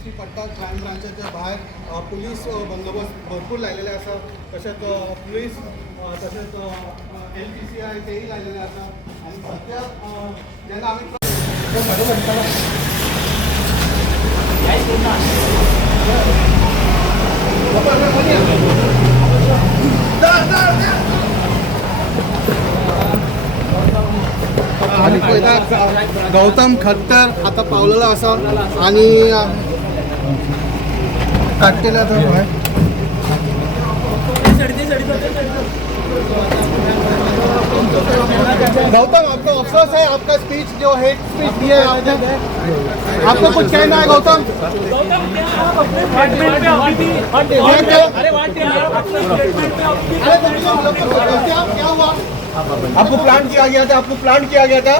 S T पट्टा crime ब्रांचच्या बाहेर police बंदोबस्त भरपूर लायलेले आसा. तशेंच पुलीस तशेंच LPCI तेही लायलेले आसा. आणि सध्या जेन्ना आमी आणि पहिला गौतम खट्टर आता पावलेला असा आणि काटलेला तर गौतम आपका अफसोस है, आपका स्पीच जो हेट स्पीच दिया है आपने, आपको कुछ कहना है गौतम? क्या हुआ? आपको प्लान किया गया था, आपको प्लान किया गया था.